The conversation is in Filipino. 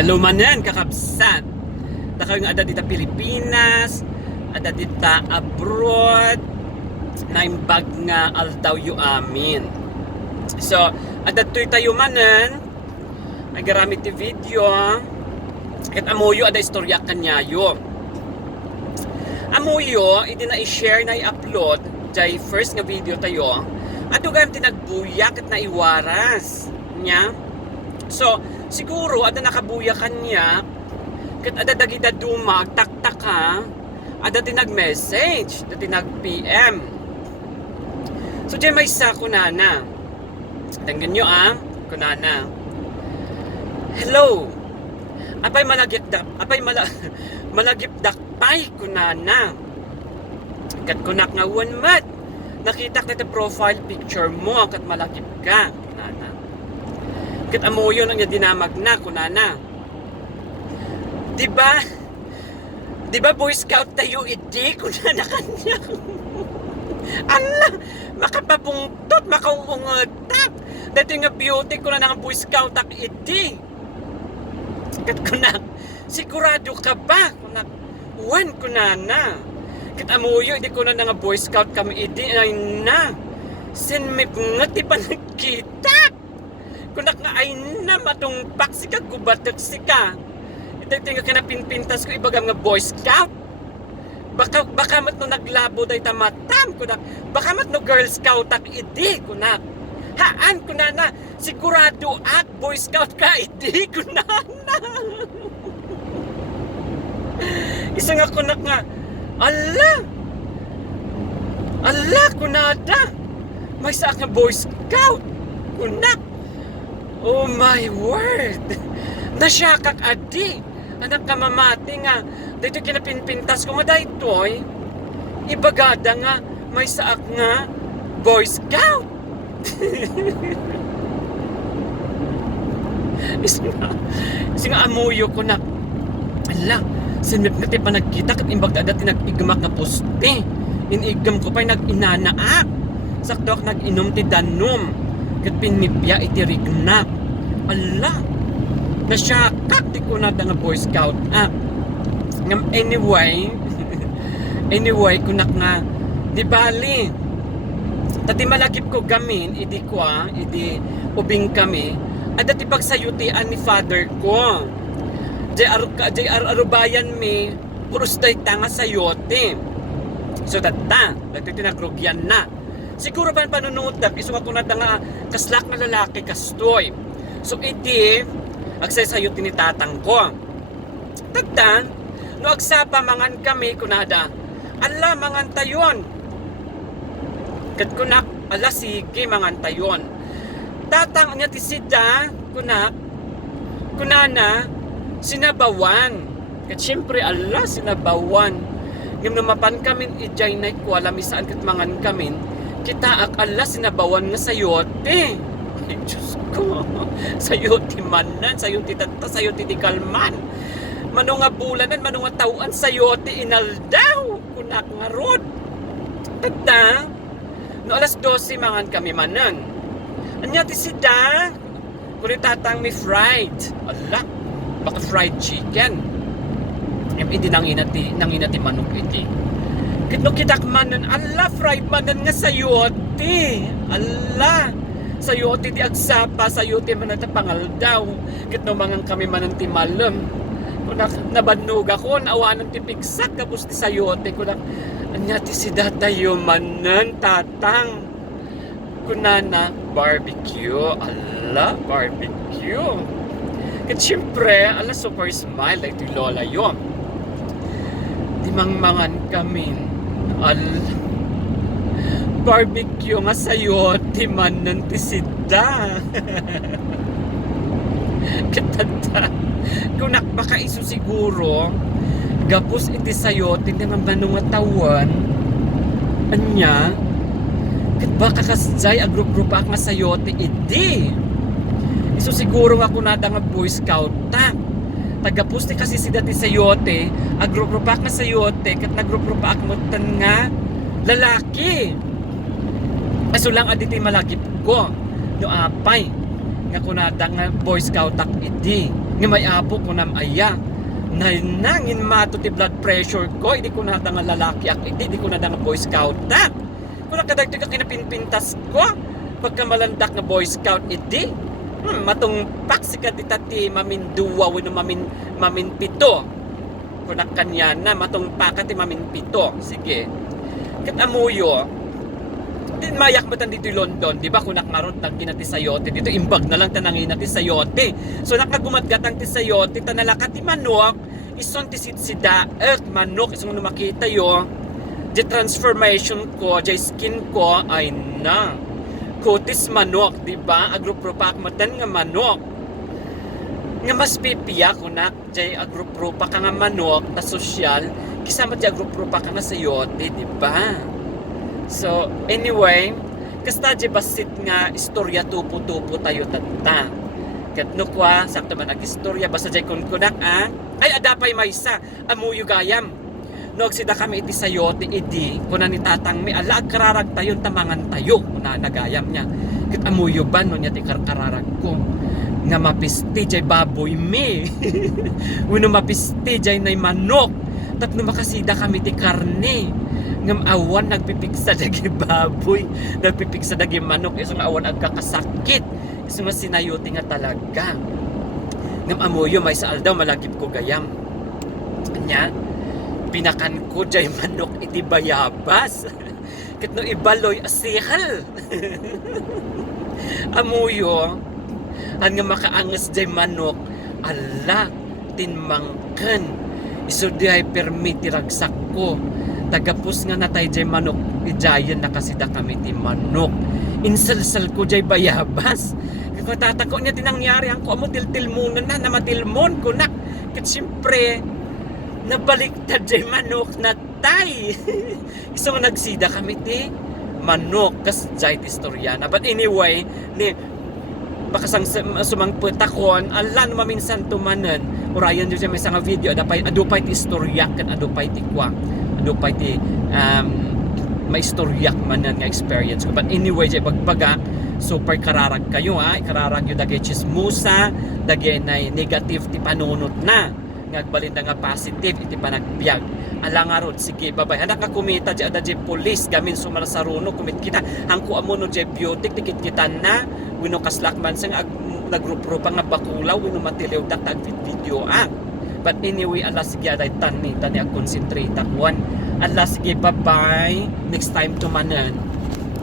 Hello manen kakabsat. Dakaw nga ada dita Pilipinas, ada dita abroad, na imbag nga aldaw yu amin. So, ada tuy tayo manen, nagaramit ti video, ket amuyo ada istorya kanyayo. Amuyo, hindi na i-share na i-upload, jay first nga video tayo, ato gayam tinagbuyak at naiwaras nya. So, siguro ada nakabuya kanya, ket ada dagida dumag taktak ha, ada tinag-message, ada tinag-PM. So, jay may isa kunana. Tanggan nyo kunana. Hello. Apay malagip dakpay kunana. Kat kunak nga one mat. Nakita ka na profile picture mo kat malagip ka kunana. Kat amuyo nang dinamag na kunana. Diba Boy Scout tayo idi kunana kanya. Allah, makapabungtot, makaungungotak. Dati nga beauty ko na nga Boy Scout ak idi. Kat kunak, sigurado ka ba? Kunak, uwan ko na. Kat amuyo, hindi ko na nga Boy Scout kami idi. Ay na, sinmip nga di pa nagkita. Kunak nga ay na, matungpak si ka, gubatak si ka. Ito nga kinapinpintas ko, ibagam nga Boy Scout. Baka mat no naglabo day tamatam kunak. Baka mat no Girl Scout ak idi kunak. Haan kunana, sigurado ak Boy Scout ka idi kunana. Isa nga kunak nga, Allah kunada. May sa nga Boy Scout kunak. Oh my word. Nasyakak adi. Anak ka mamati nga. Dito kinapinpintas ko nga daytoy. Ibagada nga may saak nga Boy Scout. Isa nga amuyo ko na. Ala, sinip nga pa nagkita kat imbagdada tinag-igmak nga poste. Inigam ko pa'y nag-inanaak. Sakto ak nag-inom ti danom. Kat pinipya itirignak. Ala, nasyakak di ko na nga Boy Scout anyway kunak nga di bali tati malagip ko gamin idi ubing kami ada ti pagsayutian ni father ko jay arubayan mi puros day tanga sayote so data dati tinagrugyan na siguro ba panunutak iso nga kunat nga kaslak na lalaki kastoy so idi agsaysayo tinitatang ko. Tagtan, no agsapa mangan kami kunada. Ala mangan tayon. Kat kunak, ala sige mangan tayon. Tatang niya tisida, kunana, sinabawan. Kat syempre ala sinabawan. Yung namapan kami ijay na ko alam isaan kat mangan kami. Kita ak ala sinabawan nga sayote. Ay, Diyos ko. Sayote manan, sayote tata, sayote di kalman. Manong nga bulanan, manong nga tauan, sayote inaldaw. Kunak nga rod. Tata, no alas 12 mangan kami manan. Anya ti sida, kung tatang may fried. Ala, baka fried chicken. Hindi nanginati manok iti. Kino kitak manan, ala, fried manan nga sayote. Ala, sayote di agsapa, sayote man at pangaldaw. Kitno mangang kami mananti malam. Kunak nabanog ako, naawanan ti pigsak, kapos ti sayote. Kunak, anya ti si datayo manan, tatang. Kunana, barbecue. Ala, barbecue. Kat syempre, ala, super smile, like ti lola yun. Di mangmangan kami. Ala, barbecue nga sayote man ng tisida. Katata. Kunak baka iso siguro gapos iti sayote naman manong tawan. Anya kat baka kasjay agrup-grupa nga sayote iti. Iso siguro ako nada nga Boy Scout ta. Tagapos ti kasi sida ti sayote agrup-grupa nga sayote kat nagrup-grupa ak mo nga lalaki. Kaso lang aditi malagip ko no apay nga kunada nga Boy Scout ak idi Nga may apo ko nam aya. Na nangin mato ti blood pressure ko, hindi ko na nga lalaki ak, hindi ko na nga boy scout na. Kung nakadagdag ka kinapinpintas ko, pagka malandak nga boy scout, hindi. Matong paksikat itati maminduwa, wino maminpito. Kung nakanya na, matong pakati maminpito. Sige. Kat amuyo, din mayak mo tan dito yung London, di ba? Kung nakmarot tang kinati sayote, dito imbag na lang tanangin natin sayote. So nakagumatgatang ti sayote, tanalakat ti manok, ison ti sitsida, earth manok, isong makita yo, di transformation ko, di skin ko, ay na. Kutis manok, di ba? Agrupropak matan nga manok. Nga mas pipiya ko na, di agrupropak nga manok, na sosyal, kisama di agrupropak nga sayote, di ba? So, anyway, kasta di basit nga istorya tupo-tupo tayo tata. Kat no kwa, sakto man ag-istorya, basta di kunkunak, ay adapay maysa, amuyo gayam. No, sida kami iti sayote, idi, kuna ni tatang mi, ala, kararag tayo, tamangan tayo, kuna nagayam niya. Kat amuyo ba, no niya ti kararag ko, nga mapisti jay baboy mi. Wino mapisti jay nay manok, tatno makasida kami ti karne. Ngam awan nagpipigsa dagi baboy, nagpipigsa dagi manok, isang awan agkakasakit, isang sinayote nga talaga. Ngam amuyo may saal daw malagip ko gayam. Kanya, pinakan ko jay manok iti bayabas. Kat no ibaloy asihal. Amuyo, ang nga makaangas jay manok, ala, tinmangken. Iso di ay permiti ragsak ko. Tagapos nga natay jay manok, ijayan nakasida kami ti manok. Insalsal ko jay bayabas. Kung tatako niya tinangyari, ang ko amo tiltil muna na, namatilmon ko na. Kat siyempre, nabaliktad jay manok na tay. Isang nagsida kami ti manok, kas jay ti istoryana. But anyway, ni bakasang sumangputakon, ala no maminsan tumanan. Urayan dyan siya may isang video, adupay ti istorya, kan adupay ti kwa. Adupay ti may istoryak man nga experience ko. But anyway, jay pagpaga, super kararag kayo kararag yung dagay chismusa, dagay na negative ti panunot na. Ngagbalin na nga positive, iti panagbiag. Alangarod, sige, babay. Anak nga kumita, jay ada jay police, gamin sumalasaruno, kumit kita. Hangko amuno jay biotic, tikit kita na, wino kaslakman sa nga nagrup-rupa nga bakulaw, wino matiliw datag video But anyway, Allah sige aday tani ang concentrate one. Allah sige, bye-bye. Next time to manan.